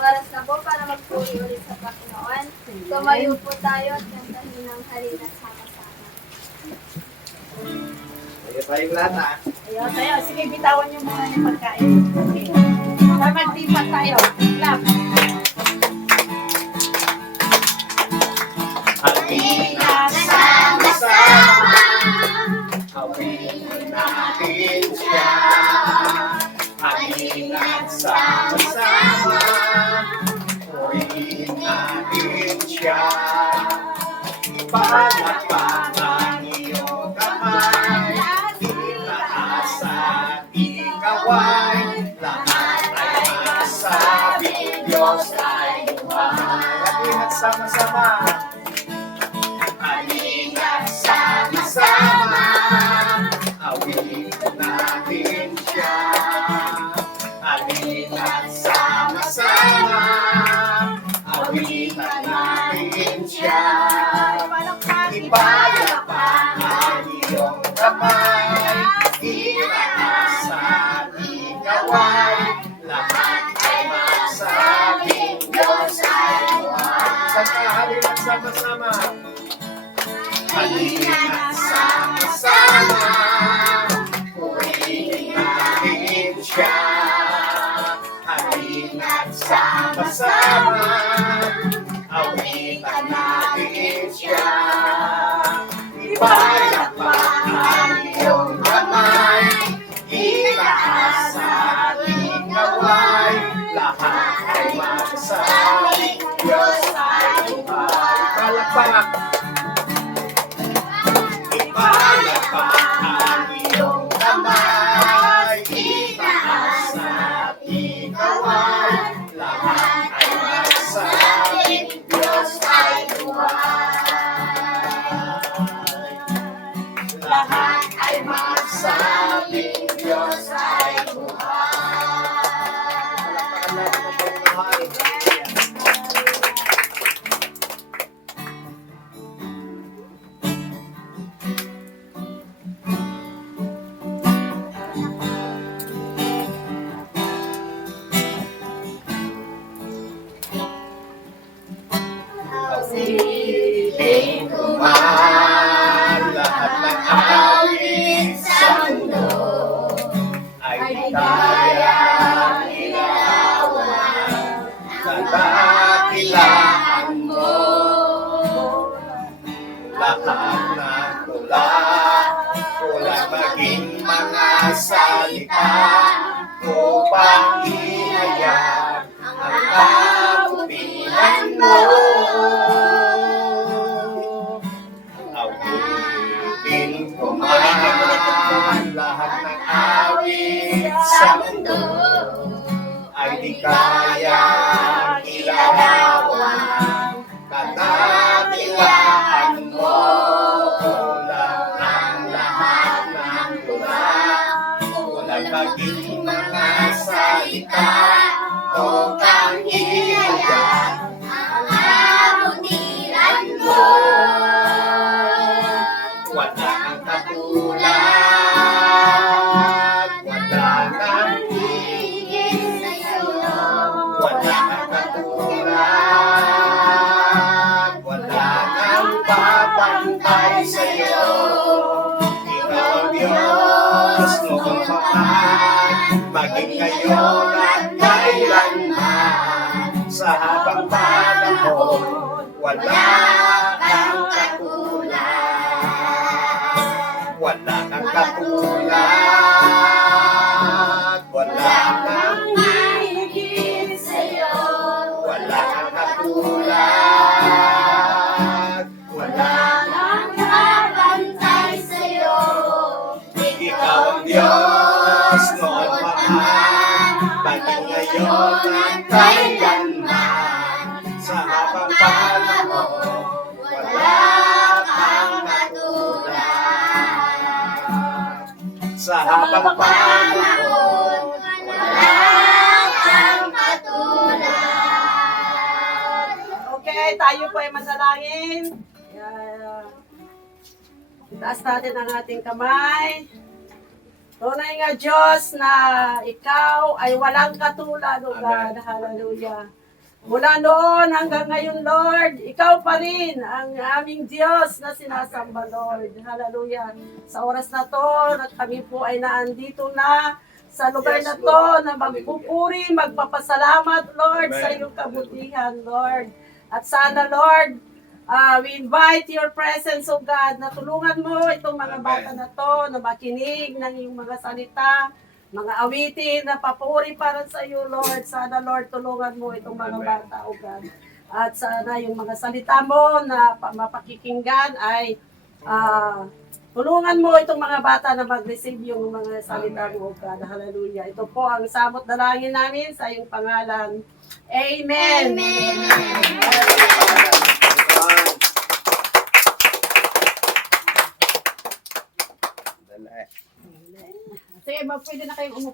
Oras na po para magpuri ulit sa Panginoon. Tumayo po tayo at kantahin ng halina sama-sama. Tayo tayong lahat ha. Ayun, tayo. Sige, bitawan niyo muna yung pagkain. Okay. Magtipat tayo. Clap. Halina sama-sama, awitin natin siya. Halina sama-sama, purihin natin siya. Ipalakpakan iyong kamay, itaas at ikaway, lahat ay masabing Diyos ay buhay. Halina sama-sama. Halina sama-sama, awitin natin siya. Halina sama-sama, awitin natin siya. Ipalakpakan iyong kamay, itaas at ikaway, lahat ay masabing Diyos ay buhay. Halina sama-sama. Halina sama-sama, purihin natin siya. Halina sama-sama, awitan natin siya. Ipalakpakan iyong kamay, itaas at ikaway, lahat ay magsabing Diyos ay buhay. Palakpak. Ipalakpakan iyong kamay, itaas at ikaway, lahat ay magsabing Diyos ay buhay. Lahat ay magsabing Diyos ay buhay. Palakpakan natin ang pagmamahal. Siling kuman, lahat ng awit sa mundo ay di kayang ilawan, kadakilaan mo. Lahat ng tula, kulang maging mga salita upang ihayag ang kabutihan mo. Awitin ko man, lahat ng awit sa mundo ay di kayang ilarawan, kadakilaan mo. Kulang ang lahat ng tula, kulang maging mga salita upang ihayag ang kabutihan mo. Wala kang katulad, wala kang higit sa'yo. Wala kang katulad, wala kang papantay sa'yo. Ikaw ang Diyos noong paman, maging ngayon at kailanman. Sa habang panahon, wala kang katulad. Wala kang katulad, wala kang higit sa'yo. Wala kang katulad, wala kang kapantay sa'yo. Ikaw ang Diyos noon pa man, maging ngayon at kailanman. Sa habang panahon, wala kang katulad. Sa habang panahon, wala kang katulad. Okay, tayo po ay manalangin. Taas natin ang ating kamay. Tunay nga Diyos na Ikaw ay walang katulad, O God. Hallelujah. Mula noon hanggang ngayon, Lord, ikaw pa rin ang aming Diyos na sinasamba, Lord. Hallelujah. Sa oras na to, na kami po ay naandito na sa lugar na to, na magpupuri, magpapasalamat, Lord, sa iyong kabutihan, Lord. At sana, Lord, we invite your presence, O God, na tulungan mo itong mga bata na to, na makinig ng iyong mga salita, mga awitin na papuri para sa iyo, Lord. Sana, Lord, tulungan mo itong mga bata, O God. At sana yung mga salita mo na mapakikinggan ay tulungan mo itong mga bata na mag-receive yung mga salita mo, O God. Hallelujah. Ito po ang samot dalangin namin sa iyong pangalan. Amen. Sige, pwede na kayong umupo.